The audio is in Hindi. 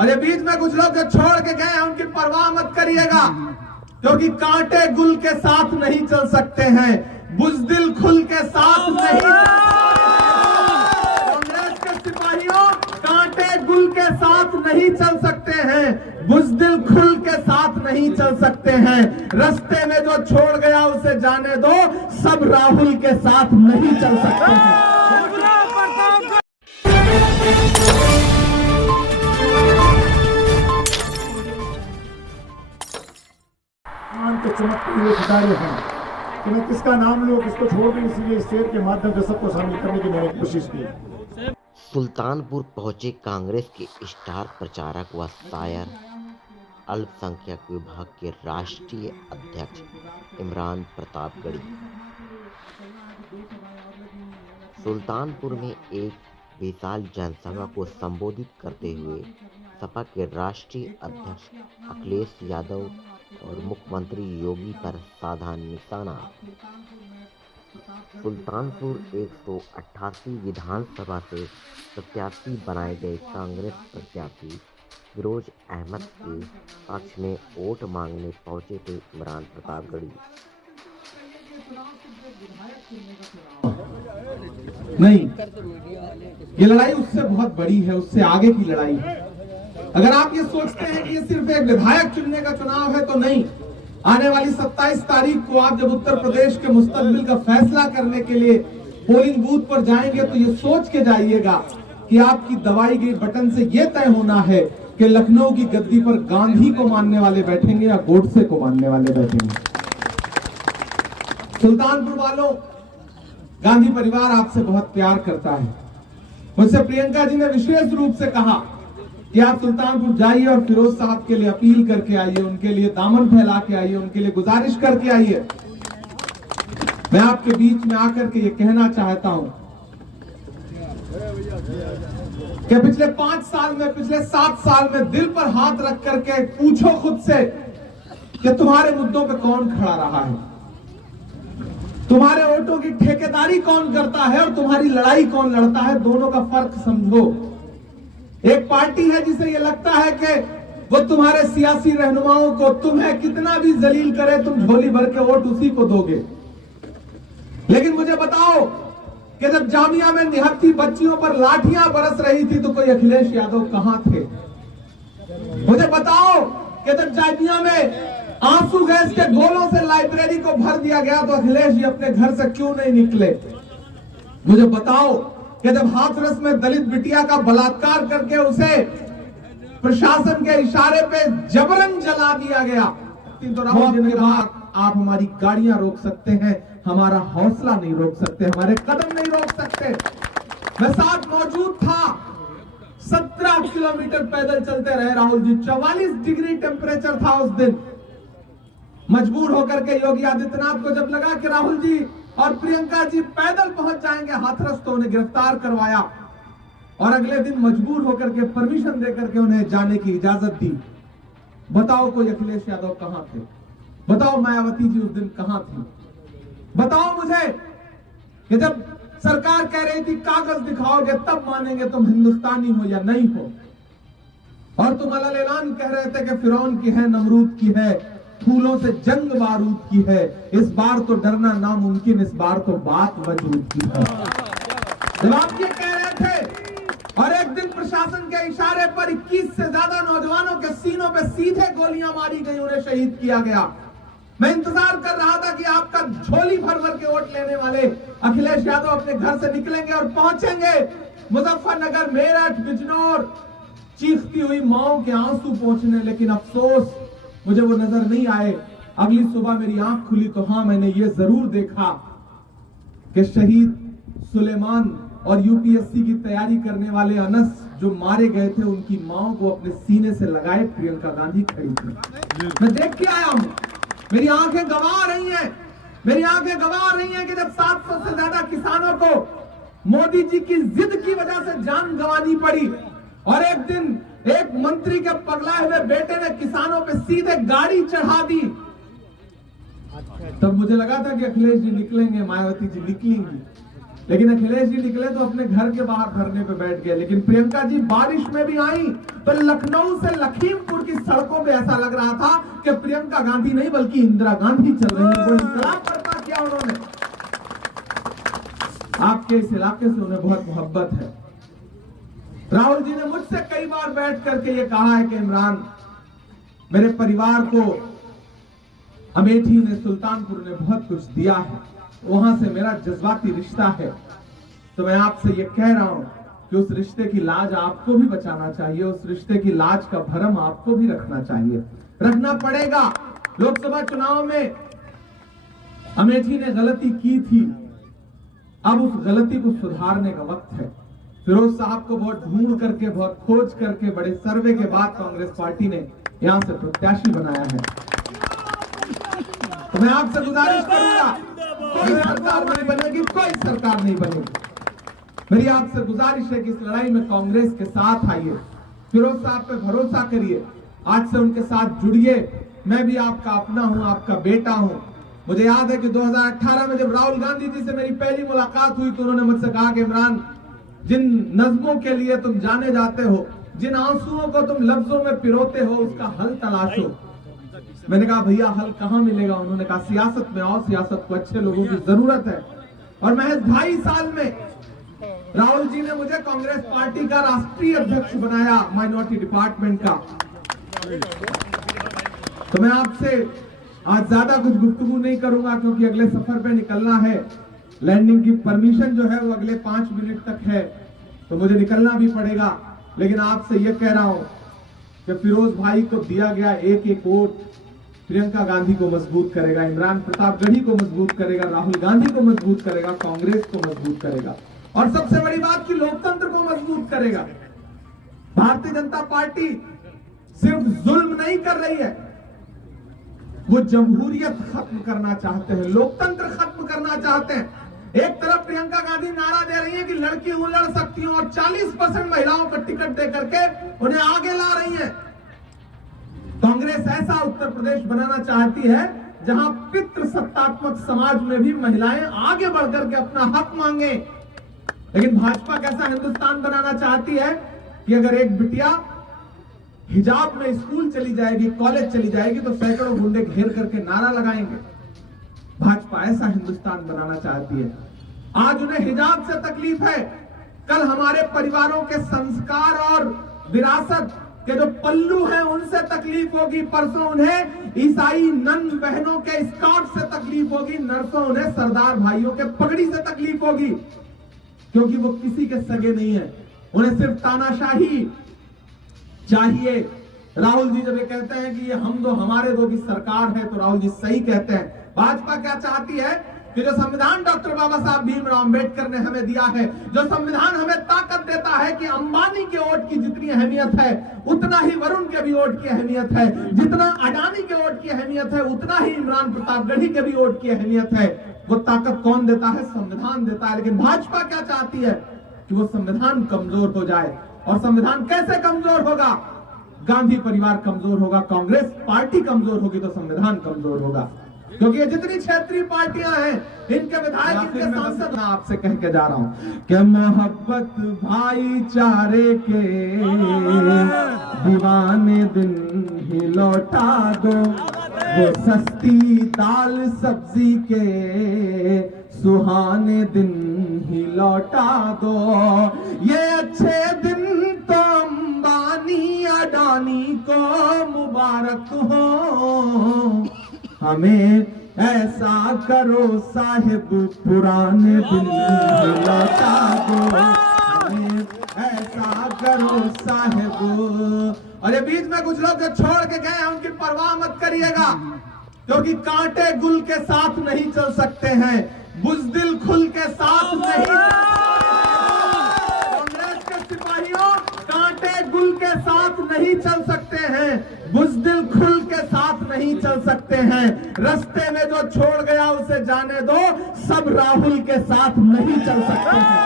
और ये बीच में कुछ लोग जो छोड़ के गए हैं उनकी परवाह मत करिएगा, क्योंकि कांटे गुल के साथ नहीं चल सकते हैं, बुज़दिल खुल के साथ नहीं। कांग्रेस के सिपाहियों, कांटे गुल के साथ नहीं चल सकते हैं, बुज़दिल खुल के साथ नहीं चल सकते हैं। रास्ते में जो छोड़ गया उसे जाने दो, सब राहुल के साथ नहीं चल सकते हैं। के चमकते हुए खिलाड़ी हैं कि मैं किसका नाम लूं, किसको छोड़ दूं, इसलिए इस शेर के माध्यम से सबको शामिल करने की मैंने कोशिश की। सुल्तानपुर पहुंचे कांग्रेस के स्टार प्रचारक व शायर, अल्पसंख्यक विभाग के राष्ट्रीय अध्यक्ष इमरान प्रतापगढ़ी। सुल्तानपुर में एक विशाल जनसभा को संबोधित करते हुए सपा के राष्ट्रीय अध्यक्ष अखिलेश यादव और मुख्यमंत्री योगी पर साधा निशाना। सुल्तानपुर 188 विधानसभा से प्रत्याशी बनाए गए कांग्रेस प्रत्याशी फिरोज अहमद के पक्ष में वोट मांगने पहुंचे थे इमरान प्रतापगढ़ी। नहीं, ये लड़ाई उससे बहुत बड़ी है, उससे आगे की लड़ाई है। अगर आप ये सोचते हैं कि ये सिर्फ एक विधायक चुनने का चुनाव है तो नहीं, आने वाली 27 तारीख को आप जब उत्तर प्रदेश के मुस्तकबिल का फैसला करने के लिए पोलिंग बूथ पर जाएंगे तो ये सोच के जाइएगा कि आपकी दबाई गई बटन से ये तय होना है कि लखनऊ की गद्दी पर गांधी को मानने वाले बैठेंगे या गोडसे को मानने वाले बैठेंगे। सुल्तानपुर वालों, गांधी परिवार आपसे बहुत प्यार करता है। मुझसे प्रियंका जी ने विशेष रूप से कहा कि आप सुल्तानपुर जाइए और फिरोज साहब के लिए अपील करके आइए, उनके लिए दामन फैला के आइए, उनके लिए गुजारिश करके आइए। मैं आपके बीच में आकर के ये कहना चाहता हूं कि पिछले 5 साल में, पिछले 7 साल में दिल पर हाथ रख करके पूछो खुद से कि तुम्हारे मुद्दों पे कौन खड़ा रहा है, तुम्हारे वोटों की ठेकेदारी कौन करता है और तुम्हारी लड़ाई कौन लड़ता है। दोनों का फर्क समझो। एक पार्टी है जिसे ये लगता है कि वो तुम्हारे सियासी रहनुमाओं को तुम्हें कितना भी जलील करे, तुम झोली भर के वोट उसी को दोगे। लेकिन मुझे बताओ कि जब जामिया में निहत्थी बच्चियों पर लाठियां बरस रही थी तो कोई अखिलेश यादव कहां थे? मुझे बताओ कि जब जामिया में आंसू गैस के गोलों से लाइब्रेरी को भर दिया गया तो अखिलेश जी अपने घर से क्यों नहीं निकले? मुझे बताओ कि जब हाथरस में दलित बिटिया का बलात्कार करके उसे प्रशासन के इशारे पे जबरन जला दिया गया, तो राहुल जी ने कहा आप हमारी गाड़ियां रोक सकते हैं, हमारा हौसला नहीं रोक सकते, हमारे कदम नहीं रोक सकते। मैं साथ मौजूद था, 17 किलोमीटर पैदल चलते रहे राहुल जी। 44 डिग्री टेम्परेचर था उस दिन। मजबूर होकर के योगी आदित्यनाथ को जब लगा कि राहुल जी और प्रियंका जी पैदल पहुंच जाएंगे हाथरस, तो उन्हें गिरफ्तार करवाया और अगले दिन मजबूर होकर के परमिशन देकर के उन्हें जाने की इजाजत दी। बताओ कोई अखिलेश यादव कहां थे? बताओ मायावती जी उस दिन कहां थी? बताओ मुझे कि जब सरकार कह रही थी कागज दिखाओगे तब मानेंगे तुम हिंदुस्तानी हो या नहीं हो, और तुम अलग ऐलान कह रहे थे कि फिरौन की है, नमरूद की है, फूलों से जंग बारूद की है, इस बार तो डरना नामुमकिन, इस बार तो बात वजूद की है। जब आप ये कह रहे थे और एक दिन प्रशासन के इशारे पर 21 से ज्यादा नौजवानों के सीनों पे सीधे गोलियां मारी गई, उन्हें शहीद किया गया, मैं इंतजार कर रहा था कि आपका झोली भर भर के वोट लेने वाले अखिलेश यादव अपने घर से निकलेंगे और पहुंचेंगे मुजफ्फरनगर, मेरठ, बिजनौर, चीखती हुई माओ के आंसू पहुंचने। लेकिन अफसोस मुझे वो नजर नहीं आए। अगली सुबह मेरी आंख खुली तो हाँ, मैंने ये जरूर देखा कि शहीद सुलेमान और यूपीएससी की तैयारी करने वाले अनस जो मारे गए थे, उनकी मां को अपने सीने से लगाए प्रियंका गांधी खड़ी थी। मैं देख के आया हूं, मेरी आंखें गवाह रही हैं, मेरी आंखें गवाह रही हैं कि जब 700 से ज्यादा किसानों को मोदी जी की जिद की वजह से जान गंवानी पड़ी और एक दिन एक मंत्री के पगलाए हुए बेटे ने किसानों पे सीधे गाड़ी चढ़ा दी, तब मुझे लगा था कि अखिलेश जी निकलेंगे, मायावती जी निकलेंगी। लेकिन अखिलेश जी निकले तो अपने घर के बाहर धरने पे बैठ गए। लेकिन प्रियंका जी बारिश में भी आई तो लखनऊ से लखीमपुर की सड़कों पे ऐसा लग रहा था कि प्रियंका गांधी नहीं बल्कि इंदिरा गांधी चल रही है। वो इंकलाब करता किया उन्होंने। आपके इस इलाके से उन्हें बहुत मोहब्बत है। राहुल जी ने मुझसे कई बार बैठ करके ये कहा है कि इमरान, मेरे परिवार को अमेठी ने, सुल्तानपुर ने बहुत कुछ दिया है, वहां से मेरा जज्बाती रिश्ता है। तो मैं आपसे ये कह रहा हूं कि उस रिश्ते की लाज आपको भी बचाना चाहिए, उस रिश्ते की लाज का भरम आपको भी रखना चाहिए, रखना पड़ेगा। लोकसभा चुनाव में अमेठी ने गलती की थी, अब उस गलती को सुधारने का वक्त है। फिरोज साहब को बहुत ढूंढ करके, बहुत खोज करके, बड़े सर्वे के बाद कांग्रेस पार्टी ने यहां से प्रत्याशी बनाया है। तो मैं आपसे गुजारिश करूंगा, कोई सरकार नहीं बनेगी, कोई सरकार नहीं बनेगी। मेरी आपसे गुजारिश है कि इस लड़ाई में कांग्रेस के साथ आइए, फिरोज साहब पे भरोसा करिए, आज से उनके साथ जुड़िए। मैं भी आपका अपना हूं, आपका बेटा हूं। मुझे याद है कि 2018 में जब राहुल गांधी जी से मेरी पहली मुलाकात हुई तो उन्होंने मुझसे कहा कि इमरान, जिन नज़्मों के लिए तुम जाने जाते हो, जिन आंसुओं को तुम लफ्जों में पिरोते हो, उसका हल तलाशो। मैंने कहा भैया हल कहां मिलेगा? उन्होंने कहा सियासत में आओ, सियासत को अच्छे लोगों की जरूरत है। और महज 2.5 साल में राहुल जी ने मुझे कांग्रेस पार्टी का राष्ट्रीय अध्यक्ष बनाया, माइनॉरिटी डिपार्टमेंट का। तो मैं आपसे आज ज्यादा कुछ गुफ्तगू नहीं करूंगा क्योंकि अगले सफर पे निकलना है। लैंडिंग की परमिशन जो है वो अगले 5 मिनट तक है, तो मुझे निकलना भी पड़ेगा। लेकिन आपसे यह कह रहा हूं कि फिरोज भाई को दिया गया एक एक वोट प्रियंका गांधी को मजबूत करेगा, इमरान प्रतापगढ़ी को मजबूत करेगा, राहुल गांधी को मजबूत करेगा, कांग्रेस को मजबूत करेगा और सबसे बड़ी बात कि लोकतंत्र को मजबूत करेगा। भारतीय जनता पार्टी सिर्फ जुल्म नहीं कर रही है, वो जमहूरियत खत्म करना चाहते हैं, लोकतंत्र खत्म करना चाहते हैं। एक तरफ प्रियंका गांधी नारा दे रही है कि लड़की हूं, लड़ सकती हूं, और 40% महिलाओं को टिकट दे करके उन्हें आगे ला रही है। कांग्रेस ऐसा उत्तर प्रदेश बनाना चाहती है जहां पितृसत्तात्मक समाज में भी महिलाएं आगे बढ़कर के अपना हक मांगे। लेकिन भाजपा कैसा हिंदुस्तान बनाना चाहती है कि अगर एक बिटिया हिजाब में स्कूल चली जाएगी, कॉलेज चली जाएगी, तो सैकड़ों गुंडे घेर करके नारा लगाएंगे। भाजपा ऐसा हिंदुस्तान बनाना चाहती है। आज उन्हें हिजाब से तकलीफ है, कल हमारे परिवारों के संस्कार और विरासत के जो पल्लू हैं उनसे तकलीफ होगी, परसों उन्हें ईसाई नन बहनों के स्कार्फ से तकलीफ होगी, नरसों उन्हें सरदार भाइयों के पगड़ी से तकलीफ होगी, क्योंकि वो किसी के सगे नहीं है, उन्हें सिर्फ तानाशाही चाहिए। राहुल जी जब ये कहते हैं कि ये हम दो हमारे दो की सरकार है, तो राहुल जी सही कहते हैं। भाजपा क्या चाहती है कि जो संविधान डॉक्टर बाबा साहब भीमराव अंबेडकर ने हमें दिया है, जो संविधान हमें ताकत देता है कि अंबानी के वोट की जितनी अहमियत है उतना ही वरुण के भी वोट की अहमियत है, जितना अडानी के वोट की अहमियत है उतना ही इमरान प्रतापगढ़ी के भी वोट की अहमियत है। वो ताकत कौन देता है? संविधान देता है। लेकिन भाजपा क्या चाहती है कि वो संविधान कमजोर हो जाए। और संविधान कैसे कमजोर होगा? गांधी परिवार कमजोर होगा, कांग्रेस पार्टी कमजोर होगी, तो संविधान कमजोर होगा। क्योंकि ये जितनी क्षेत्रीय पार्टियां हैं, इनके विधायक, इनके सांसद, मैं आपसे कह के जा रहा हूं कि मोहब्बत भाईचारे के दीवाने दिन ही लौटा दो, वो सस्ती दाल सब्जी के सुहाने दिन ही लौटा दो। ये अच्छे दिन तो अंबानी अडानी को मुबारक हो, हमें ऐसा करो साहिब पुराने दिन लौटा दो, हमें ऐसा करो साहिब। और ये बीच में कुछ लोग जो छोड़ के गए हैं उनकी परवाह मत करिएगा, क्योंकि कांटे गुल के साथ नहीं चल सकते हैं, बुज़दिल खुल के साथ नहीं। कांग्रेस के सिपाहियों कांटे गुल के साथ नहीं चल सकते हैं, बुज़दिल खुल के साथ नहीं चल सकते हैं। रास्ते में जो छोड़ गया उसे जाने दो, सब राहुल के साथ नहीं चल सकते हैं।